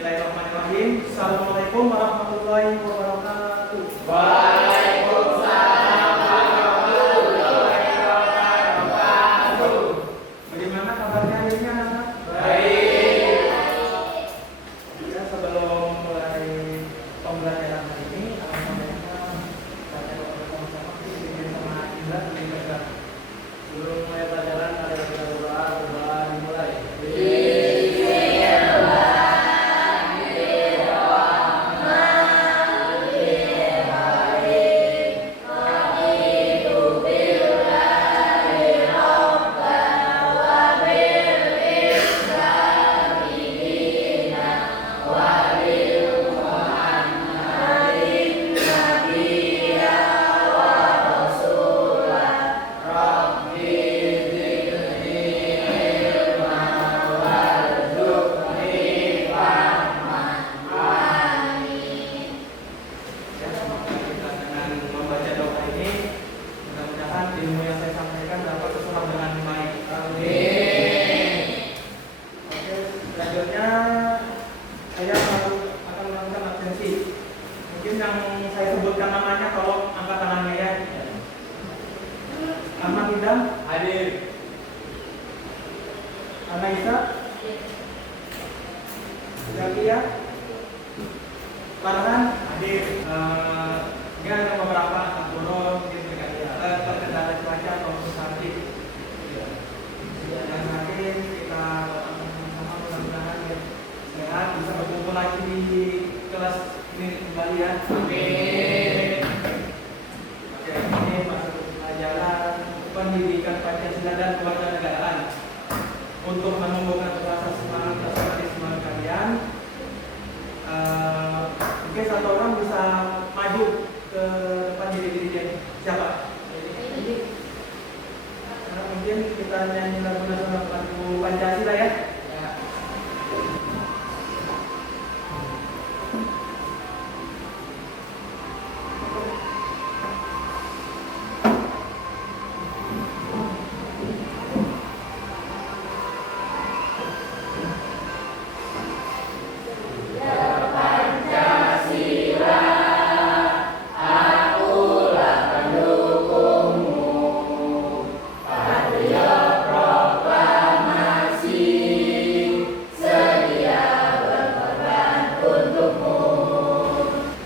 Bismillahirrahmanirrahim. Assalamualaikum warahmatullahi wabarakatuh. Waalaikumsalam warahmatullahi wabarakatuh. Bagaimana kabarnya hari ini anak-anak? Baik. Ya, sebelum mulai pembelajaran hari ini, alhamdulillah baca doa bersama-sama sama Indra lebih dekat. Sebelum mulai pelajaran ada doa dimulai. Ya, semoga kita dengan membaca doa ini, mudah-mudahan ilmu yang saya sampaikan dapat terserap dengan baik. Amin. Oke, selanjutnya saya akan melakukan absensi. Mungkin yang saya sebutkan namanya, tolong angkat tangannya ya. Ahmad Hidam, Hadir. Ana Isa, Zakia, Farhan, hadir. Ini ada beberapa anak guru mungkin terkendala cuaca atau sakit. Dan nanti kita sama-sama mudah-mudahan ya sehat, bisa berkumpul lagi di kelas ini kembali ya. Amin. Oke, ini masuk pelajaran pendidikan Pancasila dan kewarganegaraan untuk menumbuhkan rasa semangat nasionalisme kalian. Mungkin satu orang bisa maju ke depan diri siapa? Nah, mungkin kita nyanyi lagu nasional lagu Pancasila ya.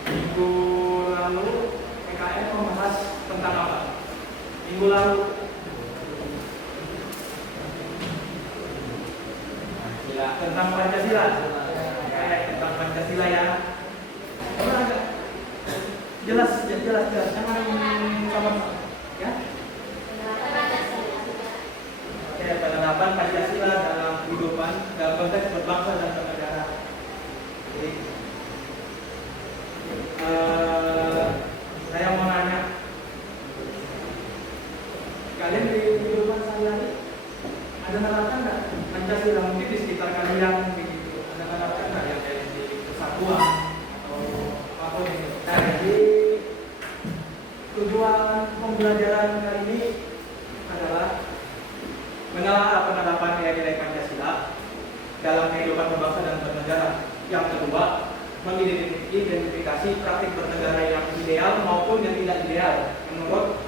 Minggu lalu PKN membahas tentang apa? Minggu lalu tentang Pancasila. Tentang Pancasila ya. Mana agak jelas. Jangan sama ya. Oke, penerapan Pancasila dalam kehidupan dalam konteks berbangsa dan bernegara. Jadi, saya mau nanya, kalian di kehidupan sehari-hari ada menerapkan nggak Pancasila? Mungkin di sekitar kalian begitu, ada menerapkan nggak yang dari persatuan atau apapun itu? Nah, jadi tujuan pembelajaran kali ini adalah menelaah penerapan nilai-nilai Pancasila dalam kehidupan berbangsa dan bernegara. Yang kedua, mengidentifikasi praktik bernegara yang ideal maupun yang tidak ideal menurut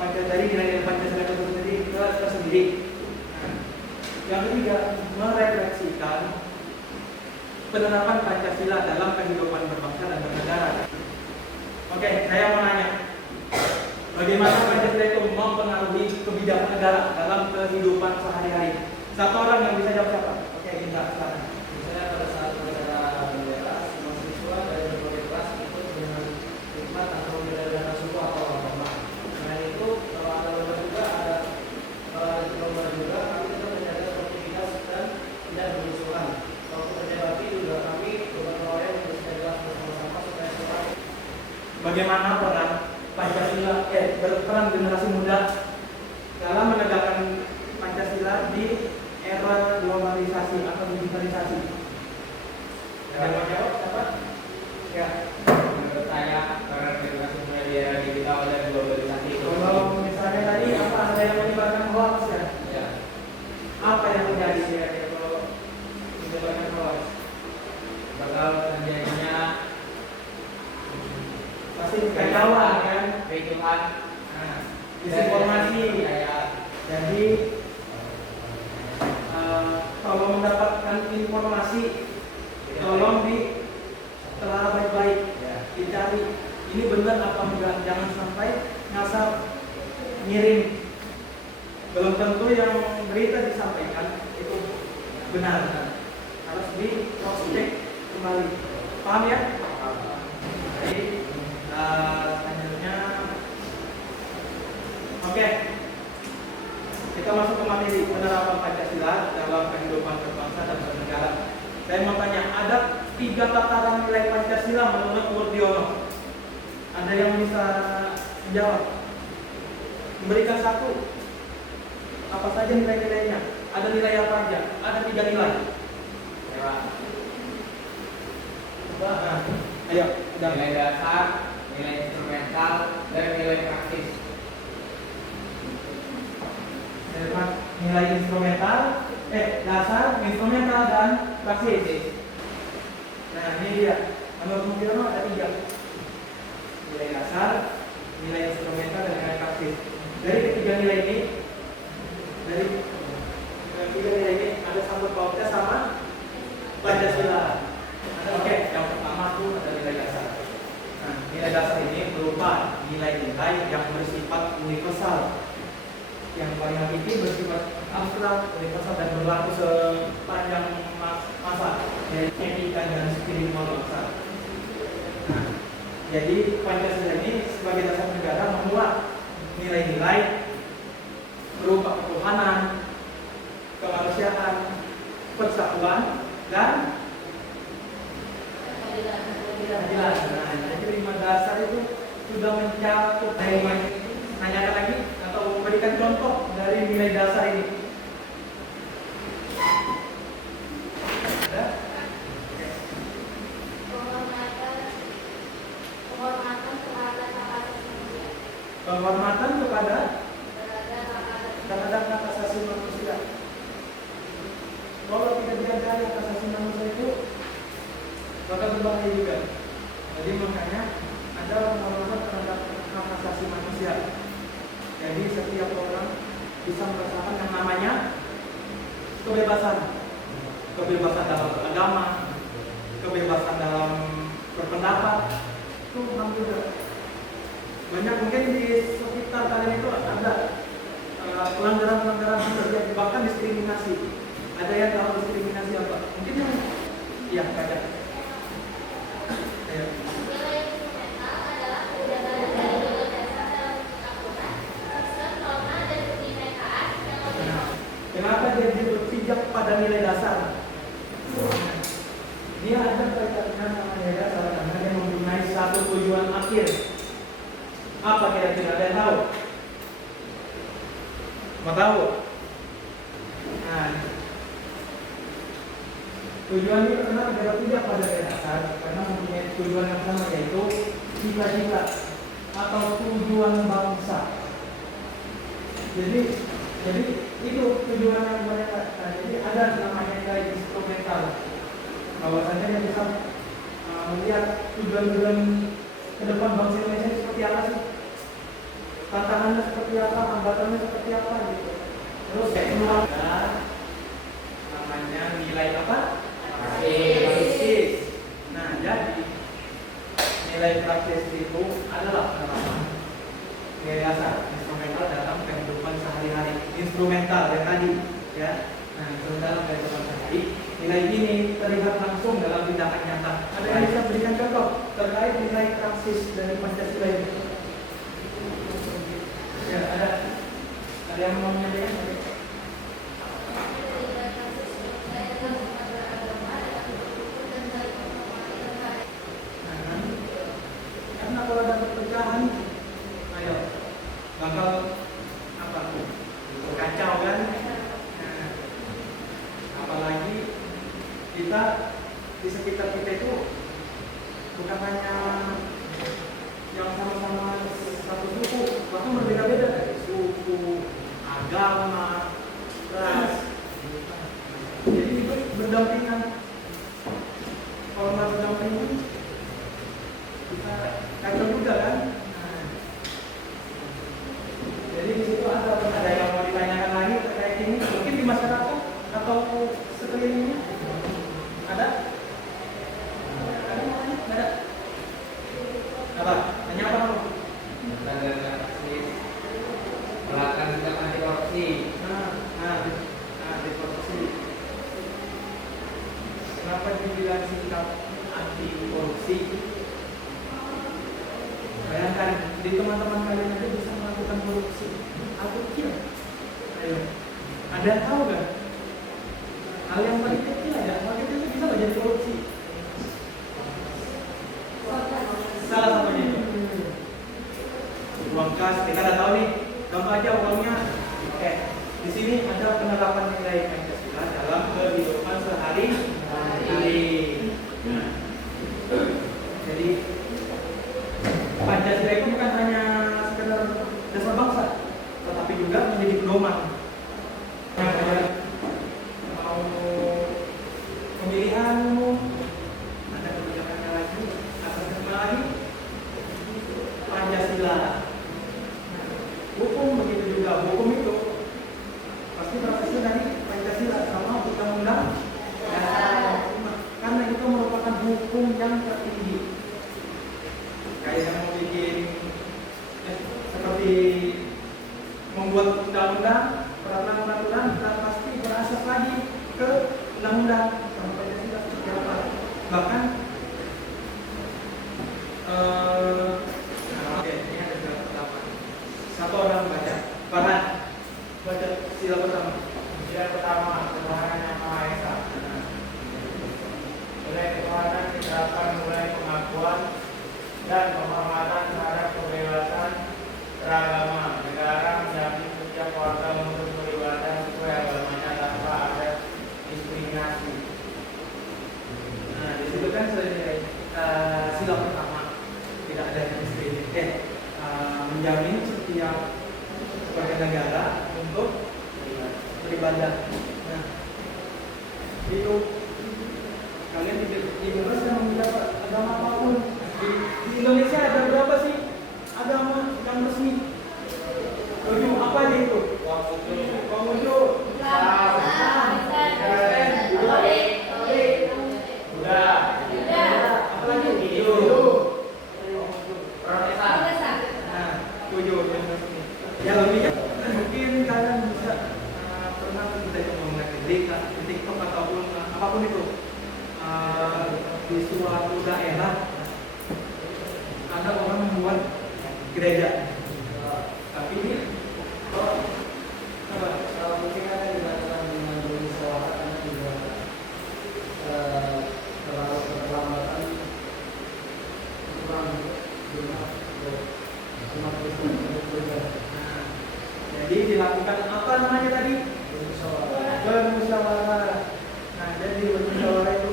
Pancasila, nilai-nilai Pancasila itu tersendiri. Yang ketiga, merefleksikan penerapan Pancasila dalam kehidupan berbangsa dan bernegara. Oke, saya mau nanya, bagaimana Pancasila itu mempengaruhi kebijakan negara dalam kehidupan sehari-hari? Satu orang yang bisa jawab siapa? Oke, Indra, silakan. Misalnya pada saat upacara bendera, semua siswa dari berbagai kelas ikut dengan hikmat atau bendera suku atau lomba. Selain itu, kalau ada lomba juga kami tetap menjaga sportivitas dan tidak berusukan. Kalau kerja bakti juga kami beberapa orang yang bisa jelas bersama-sama supaya semua. Bagaimana peran Pancasila, berperan generasi muda dalam menegakkan Pancasila di era globalisasi atau digitalisasi? Ada yang mau jawab? Siapa? Ya. Menurut saya, peran generasi muda di era digital dan globalisasi itu. Kalau misalnya tadi apa ada yang menyebarkan hoax ya? Ya. Apa yang terjadi ya kalau menyebarkan hoax? kericuhan. Nah, disinformasi. Jadi kalau mendapatkan informasi, tolong ditelaah baik-baik, dicari ini benar apa enggak. Jangan sampai ngasal ngirim. Belum tentu yang berita disampaikan itu benar. Harus di cross check kembali. Paham ya? Jadi selanjutnya, oke, kita masuk ke materi penerapan Pancasila dalam kehidupan berbangsa dan bernegara. Saya mau tanya, ada 3 tataran nilai Pancasila menurut Murdiono. Ada yang bisa menjawab? Memberikan satu. Apa saja nilai-nilainya? Ada nilai apa aja? Ada 3 nilai. Nah, ayo, udah. Nilai dasar, nilai instrumental, dan nilai praktis. Nilai instrumental, dasar, instrumental, dan praktis. Nah, ini dia. Menurut Murdiono ada 3. Nilai dasar, nilai instrumental, dan nilai praktis. Dari ketiga nilai ini, ada sangkut pautnya sama Pancasila. Oke, yang pertama tuh ada nilai dasar. Nah, nilai dasar ini berupa nilai-nilai yang bersifat universal. Yang paling hakiki bersifat abstrak, universal, dan berlaku sepanjang masa, yaitu etika dan spiritual bangsa. Nah, jadi Pancasila ini sebagai dasar negara memuat nilai-nilai berupa ketuhanan, kemanusiaan, persatuan, dan keadilan. Nah, jadi 5 dasar itu sudah mencakup. Nanyakan lagi atau memberikan contoh dari nilai dasar ini. Ada? Penghormatan kepada terhadap hak asasi manusia. Kalau tidak dihargai hak asasi manusia itu bakal berbahaya juga. Jadi makanya ada penghormatan terhadap hak asasi manusia. Jadi setiap orang bisa merasakan yang namanya kebebasan. Kebebasan dalam beragama, kebebasan dalam berpendapat. Itu hampir banyak, mungkin di sekitar kalian itu ada pelanggaran-pelanggaran yang terjadi, bahkan diskriminasi. Ada yang tahu diskriminasi apa? Mungkin yang banyak. Ayo. Kenapa dia berpijak pada nilai dasar? Dia ada kaitannya sama nilai dasar karena dia mempunyai satu tujuan akhir. Apa kira-kira? Ada yang tahu? Mau tahu? Nah, tujuan ini kenapa dia berpijak pada nilai dasar? Karena mempunyai tujuan yang sama, yaitu cita-cita atau tujuan bangsa. Jadi itu tujuan yang mereka. Nah, jadi ada namanya nilai instrumental. Bahwasanya dia bisa melihat tujuan-tujuan ke depan bangsa Indonesia seperti apa sih, tantangannya seperti apa, hambatannya seperti apa gitu. Terus keluar namanya nilai apa? Praktis. Nah, jadi nilai praktis itu adalah penerapan nilai dasar instrumental dalam kehidupan sehari-hari. Instrumental yang tadi, ya. Nah, instrumental dalam kehidupan sehari. Nilai ini terlihat langsung dalam tindakan nyata. Ada yang bisa berikan contoh terkait nilai praksis dari Pancasila ini? Ya, ada yang mau menyampaikan? Karena kalau ada perpecahan, ayo bakal apa tuh? Kacau kan? Nah, apalagi kita di sekitar kita itu bukan hanya yang sama-sama satu suku, bahkan berbeda-beda dari suku, agama, ras. Jadi itu berdampingan. Kalau nggak berdampingan bisa kacau juga kan? Nah, pengambilan sikap anti korupsi. Bayangkan di teman-teman kalian aja bisa melakukan korupsi. Aku kira, ayo, Anda tahu nggak? Hal yang paling kecil aja, hal kecil itu bisa nggak jadi korupsi? Salah satunya itu uang kas. Kita udah tahu nih, gampang aja uangnya. Oke, di sini ada penerapan nilai Pancasila dalam kehidupan sehari-hari. Nah, jadi Pancasila itu bukan hanya sekedar dasar bangsa, tetapi juga menjadi pedoman. Nah, kalian mau pemilihan umum, ada kebijakannya lagi, atas nama lagi Pancasila. Hukum begitu juga, hukum itu pasti prosesnya dari Pancasila sama undang-undang dasar, karena itu merupakan hukum yang tertinggi. Kayak yang mau bikin seperti membuat undang-undang, peraturan-peraturan, kita pasti berasas lagi ke undang-undang sama Pancasila seperti apa. Bahkan oke, ini ada sila pertama. Satu orang baca, Farhan, baca sila pertama. Sila pertama, Tuhan Yang Maha Esa. Nilai ketuhanan diterapkan mulai pengakuan dan penghormatan terhadap kebebasan beragama. Negara menjamin setiap warga untuk beribadah sesuai agamanya tanpa ada diskriminasi. Nah, di situ kan sila pertama tidak ada diskriminasi. Menjamin setiap sebagai negara untuk beribadah. Nah, itu kalian di Indonesia memilih agama apapun. Di Indonesia ada berapa sih agama yang resmi? 7 apa aja itu? Konghucu, Kristen, Buddha, apa lagi? Hindu, Protestan. Nah, 7 yang resmi. Ya lebih mungkin kalian bisa pernah kita melihat di berita, di TikTok ataupun apapun itu di suatu daerah ada orang membuat gereja, tapi ini Mungkin ada dilakukan dengan bermusyawarah karena juga terlalu keterlambatan kurang jumlah umat Kristen untuk beribadah. Nah, jadi dilakukan apa namanya tadi? Bermusyawarah. Nah, jadi bermusyawarah itu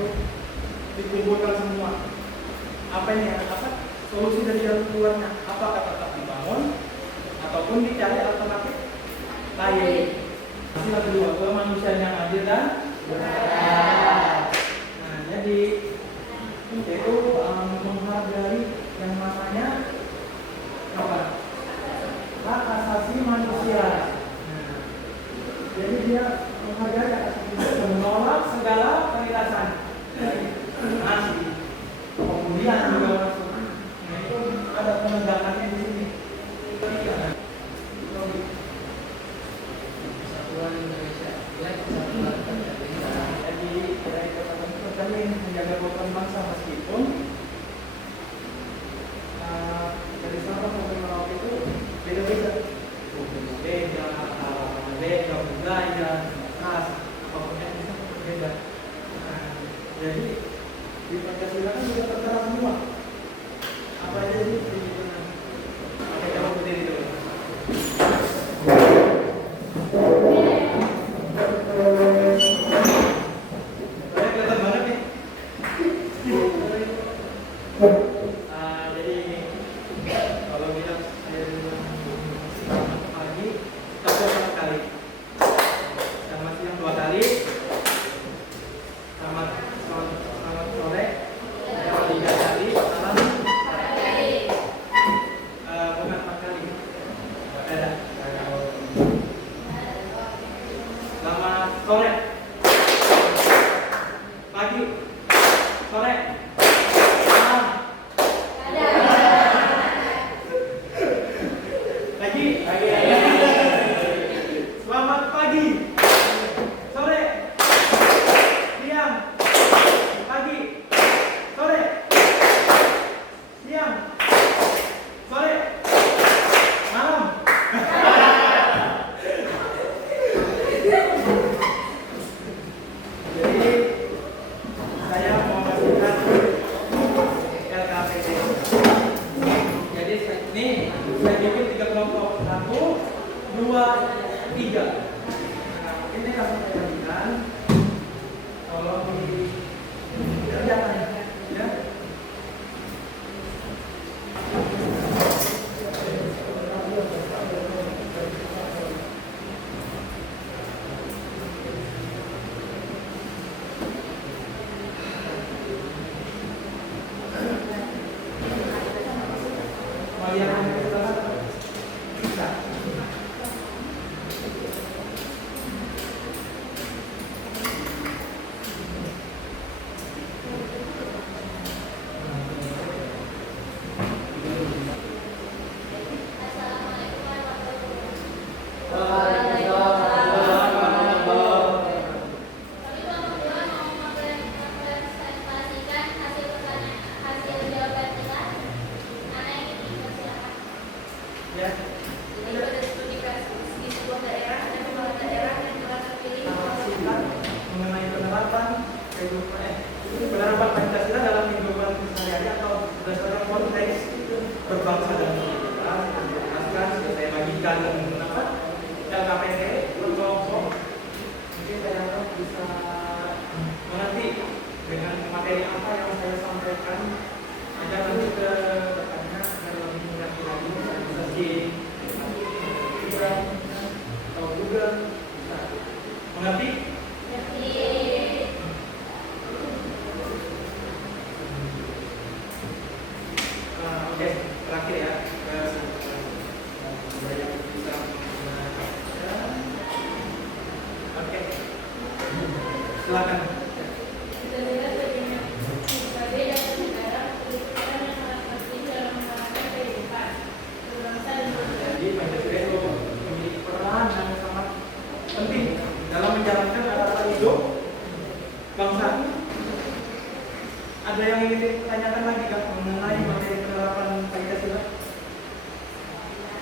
dikumpulkan semua. Apa ini? Apa solusi dari jalan keluarnya? Apakah tetap dibangun ataupun dicari alternatif lain? Sila kedua, kemanusiaan yang adil dan beradab. Nah, jadi itu menghargai yang namanya apa? Hak asasi manusia. Nah, jadi dia menghargai hak asasi manusia, menolak segala penindasan. Nasi, kemudian juga masuk. Nah, itu ada penegakannya di sini. Kesatuan Indonesia, ya kesatuan Indonesia. Jadi dari kesatuan itu kami menjaga keutuhan bangsa meskipun dari Sabang sampai Merauke itu beda-beda. Beda budaya, ras, apapun yang bisa berbeda. Nah, jadi di Pancasila kan juga tertera semua. Apa aja sih? Oke, coba berdiri dulu. Kelihatan banget nih. Jadi ini kalau kita selamat pagi, kita selamat kali. Selamat siang 2 kali. Selamat sore. 3 kali. Salam. Bukan 4 kali. Beda. Selamat sore. Pagi. Sore. Malam. Lagi. Selamat pagi. Sore. Siang. Pagi. Nih, saya bikin 3 kelompok. 1, 2, 3. Nah, ini langsung saya bagikan. Tolong dikerjakan ya. Mengenai penerapan Pancasila dalam kehidupan sehari-hari atau berdasarkan konteks berbangsa dan bernegara. Jelaskan sudah saya bagikan LKPD berkelompok. Mungkin saya harap bisa mengerti dengan materi apa yang saya sampaikan. Agar nanti ke depannya agar lebih mengerti lagi bisa Instagram atau Google bisa mengerti. Oke, terakhir ya. Banyak bisa oke. Silakan. Jadi Pancasila itu memiliki peran yang sangat penting dalam menjalankan harapan hidup bangsa. Ada yang ingin ditanyakan lagi kan mengenai materi penerapan Pancasila?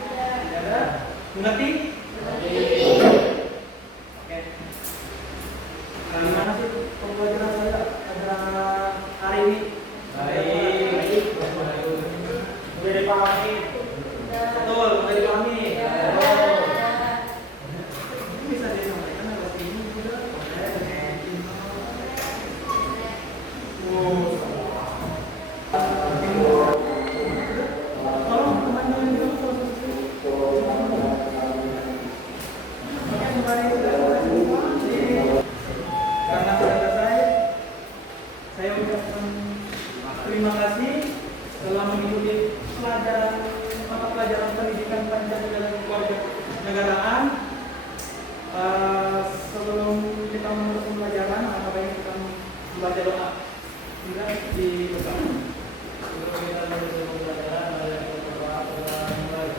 Tidak ada? Mengerti? Oke. Gimana sih pembelajaran saya pada hari ini? Baik. Sudah dipahami? Betul, sudah dipahami. Bisa disampaikan lewat ini juga. Tolong teman-teman dulu. Oke, kembali karena sudah selesai, saya ucapkan terima kasih telah mengikuti mata pelajaran pendidikan Pancasila dan keluarga negaraan. Sebelum kita menutup pembelajaran, apa baiknya kita membaca doa. Bila di bersama. Sebelum kita menutup pembelajaran, ada yang berdoa yang baik.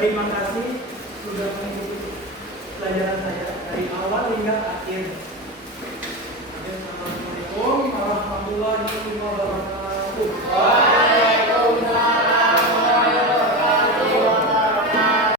Terima kasih sudah mengikuti pelajaran saya dari awal hingga akhir.